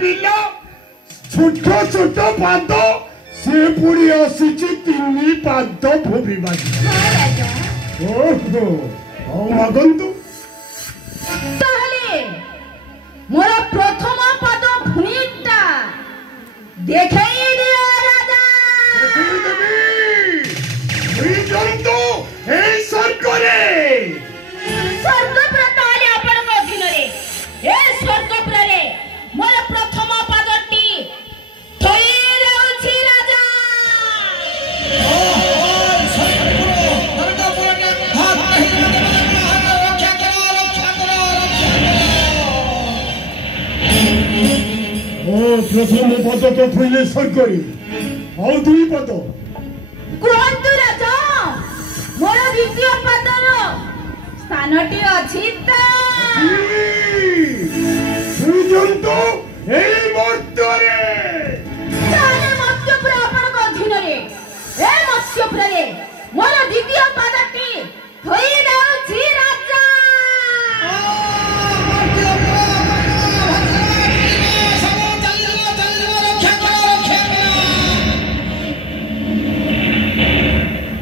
पिला छोट छोट पाद से पुरी आसीची तिनी पाद भोबिबाजी ओहो ओ मगंतु ताहले मोर प्रथम पाद भूमिटा देखाई दियो राजा देवी जंतु ए सरकरे स्वर्गपुर ताले आपण को अधीन रे ए स्वर्गपुर रे मोर प्रथम पादटी थई रहउछि राजा प्रथम पद तो थैले सरकरी और दुई पद क्रोंतु राजा मोर द्वितीय पदर स्थानटी अछि त जंतु एई मर्तरे ताले मत्स्यपुर आपण को अधीन रे ए मत्स्यपुर रे मोर द्वितीय पदटी थई रहउछि राजा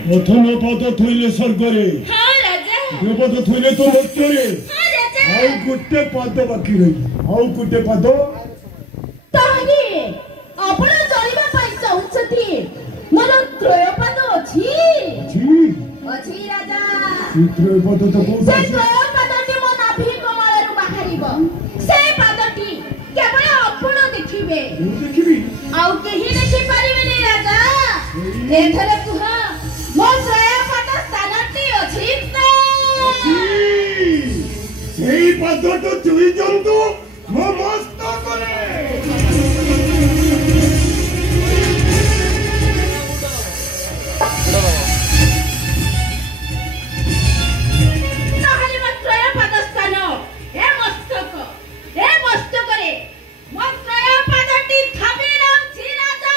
प्रथम पद थैले सरकरे हां राजा दो पद थैले तो मर्तरे हां राजा आउ गुटे पद बाकी रही आउ गुटे पद ताहले आपण चलिबा पाई चाहुछथि मोर त्रय पद अछि अछि राजा त्रय पद तो कोन से त्रय पदटी मो नाभि कमलरु बाहरिबो से पदटी केवल आपण देखिबे देखिबी आउ केही देखि परिबेनी राजा एथरे कुहा मो त्रय पद स्थानटी अछि त सेई पद तो दुई जंतु मो मस्तक रे ताहले मो त्रय पद स्थान ए मस्तक रे मो त्रय पदटी थाबी रहउछि राजा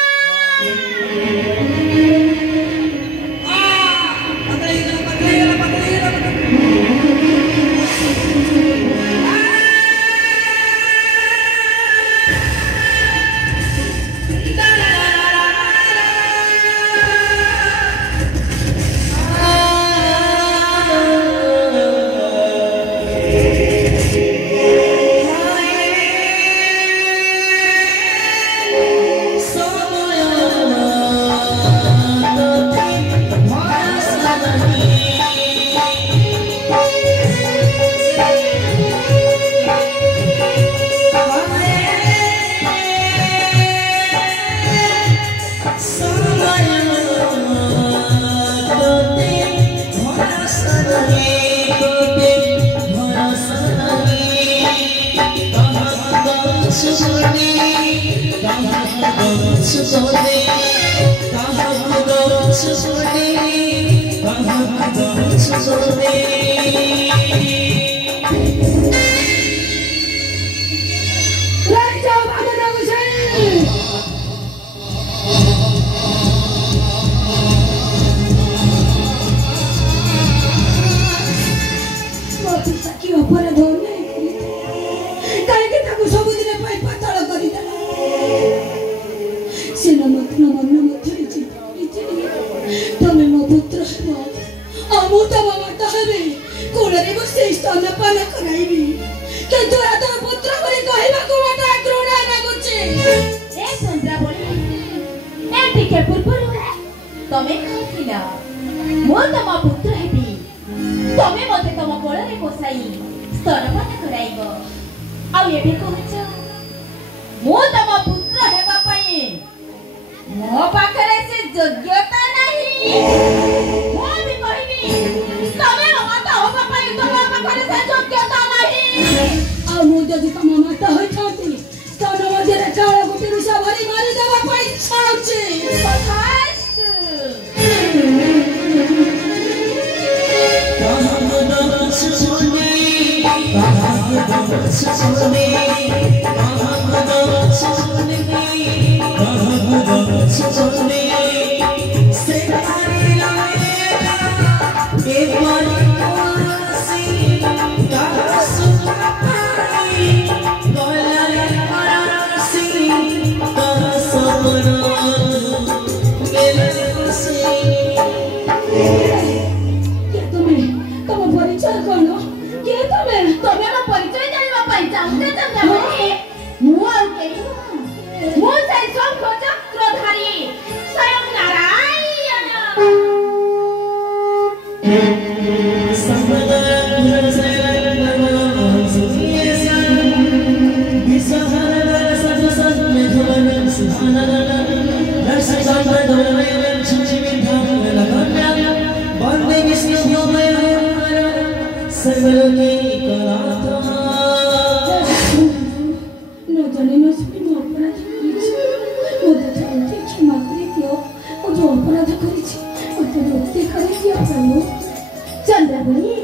चंद्रपुरी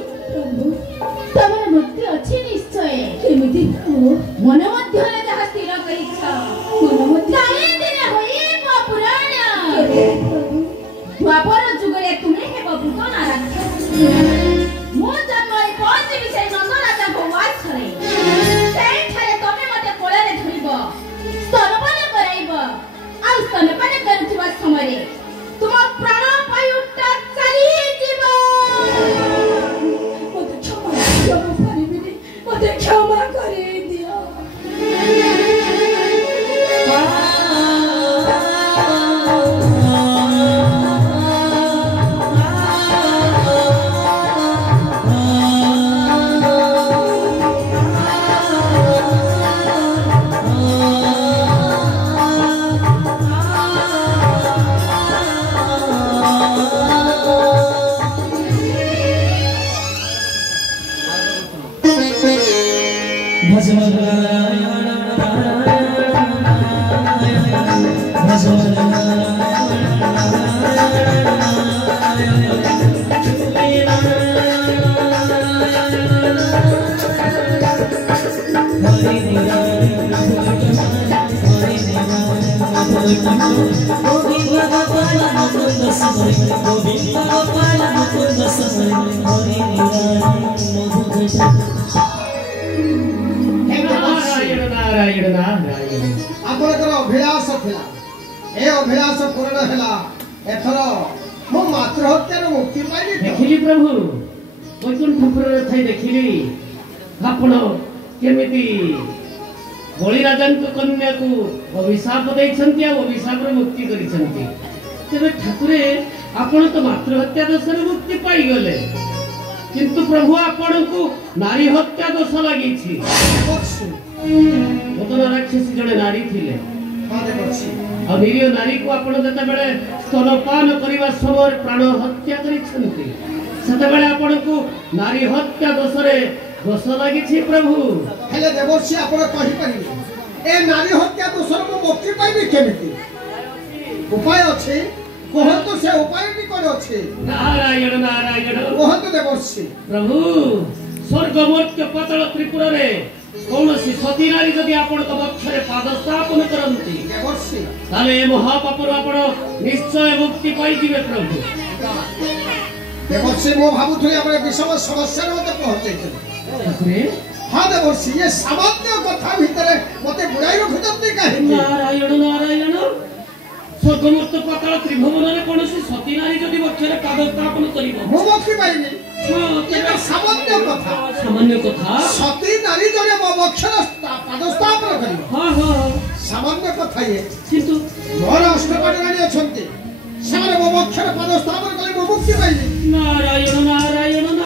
तमर मुक्ति अच्छी निश्चय केमिति मन मध्यरे जहा स्थिर करिछ मन मध्य काई दिन होई मो पुराण द्वापर जुगरे तुमे हेब भूत नारायण मो जन्मरे पहुंची विषय नंद राजा भगवान छरे सेई ठारे तमे मते कोळरे धरिबो स्तनपान कराइब आ स्तनपान करुथिबा समय तुम प्राण पायुटा चली जीव मते क्षमा करे दियो आपनकर अभिलाष थिला ए अभिलाष पूर्ण हैला एथरो मो मातृ हत्यार मुक्ति पाइली देखिली प्रभु वैकुंठपुर थाई देखिली आपण केमिति बलिराजन कन्या को अभिशाप दैछंती आ अभिशाप मुक्ति करिसंती तेबे ठाकुरे आपण तो मातृ हत्या दोष मुक्ति पाई गले किंतु प्रभु आपण को नारी हत्या दोष लागि छी मदन राक्षसी जड़े नारी थिले और निरीह नारी को आपण जते बेले स्तनपान करिवा समय प्राण हत्या करिसंती सते बेले आपण को नारी हत्या दोषरे दोष लागि छी प्रभु हेले देवर्षि आपण कहि परिबे ए नारी हत्या दोषर मो मुक्ति पाइबे केमिति उपाय अछि कहतो से उपाय भी कोन अछि नारायण नारायण कहतो देवर्षि प्रभु स्वर्ग मर्त्य पाताल त्रिपुर रे कौनसी सती नारी जदि आपण तो वक्षरे पाद स्थापन करंती देवर्षि ताले महापापर आपण निश्चय मुक्ति पाई दिबे प्रभु देवर्षि मो भाबुथि हमरे विषम समस्या मते पहुंचैते ठाकुरे हां देवर्षि ये सामान्य कथा भितरे मते बुराई रखुचंती काहे नारायण नारायण स्वर्गमर्त पाताल त्रिभुवन रे कौनसी सती नारी जदि वक्षरे पाद स्थापन करिवो मो मुक्ति पाइनी ये सामान्य कथा सती नारी जने मो वक्षर पाद स्थापन करिवो हां हां सामान्य कथा ये किंतु मोर अष्टपाटी रानी अछंती ସେମାନେ ମୋ ବକ୍ଷରେ ପାଦ ସ୍ଥାପନ କଲେ ମୋ ମୁକ୍ତି ପାଇଲି ନାରାୟଣ ନାରାୟଣ